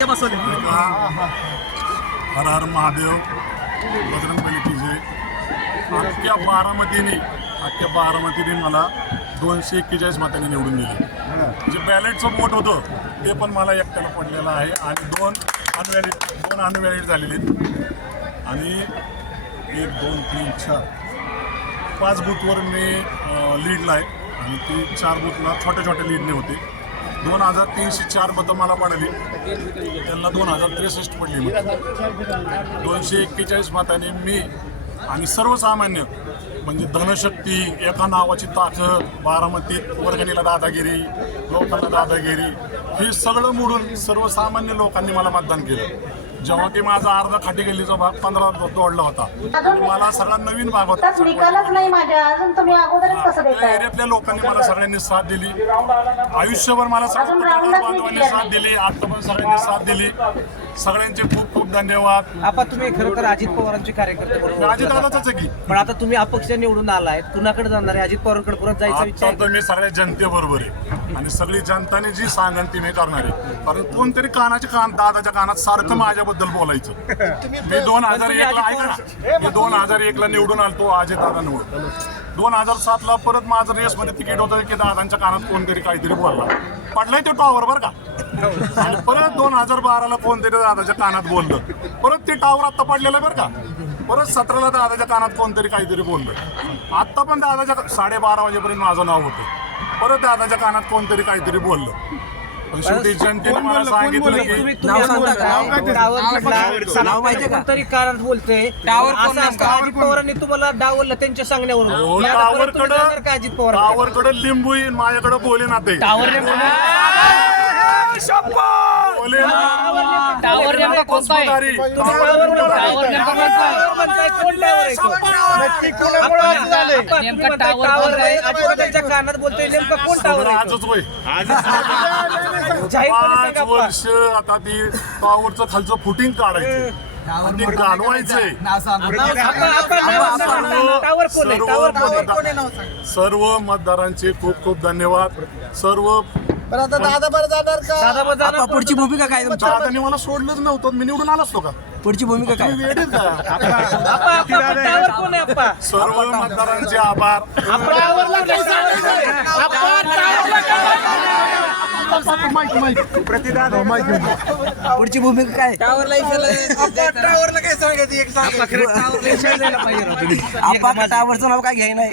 हर हर महादेव बजरंगबली की जय. अख्ख्या बारामतीने मला 241 मतांनी निवडून दिले. जे बॅलेटचं वोट होतं ते पण मला एकट्याला पडलेलं आहे आणि दोन अनव्हॅलिड झालेले आहेत. आणि 1 2 3 4 5 बूथवर मी लीडला आहे आणि ती 4 बूथला छोट्या लीडने होते. 2304 मतं मला पडली, त्यांना 2063 पडली. 241 मतांनी मी आणि सर्वसामान्य म्हणजे धनशक्ती, एका नावाची ताकद, बारामतीत वर्गणीला दादागिरी, लोकांना दादागिरी, हे सगळं मोडून सर्वसामान्य लोकांनी मला मतदान केलं. जेव्हा की माझा अर्धा खाटी गल्लीचा भाग 15 दौडला होता, मला सगळा नवीन भाग होता. एरियातल्या लोकांनी मला सगळ्यांनी साथ दिली. आयुष्यभर मला सगळ्या बांधवांनी साथ दिली. आता पण सगळ्यांनी साथ दिली. सगळ्यांचे खूप खूप धन्यवाद. आपण तुम्ही खरं तर अजित पवारांचे कार्यकर्ते म्हणून अजित दादाच की, पण आता तुम्ही अपक्ष निवडून आलाय, कुणाकडे जाणार आहे? अजित पवारांकडे परत जायचा विचार? आता मी सगळ्या जनतेबरोबर आहे आणि सगळी जनताने जी सांगन ती मी करणार आहे. कारण कोणतरी दादाच्या कानात सारखं माझ्याबद्दल बोलायचं. मी 2001ला ऐका ना, मी 2001ला निवडून आलतो अजित दादांवर. 2007ला परत माझं रेसमध्ये तिकीट होतं की दादांच्या कानात कोणतरी काहीतरी बोलला, पडलाय तो टॉवर बरं का. आणि परत 2012ला कोणतरी दादाच्या कानात बोललं, परत ते टॉवर आत्ता पडलेलं बरं का. परत 17ला दादाच्या कानात कोणतरी काहीतरी बोललं. आत्ता पण दादाच्या 12:30 वाजेपर्यंत माझं नाव होतं, परत दादाच्या कानात कोणतरी काहीतरी बोललं. पण शेवटी जनतेने मला सांगितलं की कोणतरी कारण बोलतोय अजित पवारांनी तुम्हाला डावललं त्यांच्या सांगण्यावरून. टावरकडे लिंबू येईन, माझ्याकडे बोले नाते. कानात बोलतोय नेमकं कोण टावर? आजच होय, 5 वर्ष आता ती टॉवरचं खालचं फुटिंग काढायचं, ते घालवायचंय. सर्व मतदारांचे खूप खूप धन्यवाद. सर्व पुढची भूमिका काय? दादांनी मला सोडलंच नव्हतं, मी निवडून आलो असतो का? पुढची भूमिका काय? सर्व मतदारांचे आभार. पुढची भूमिका काय? टावरला काय सांगायची? टावरचं नाव काय घ्याय नाही.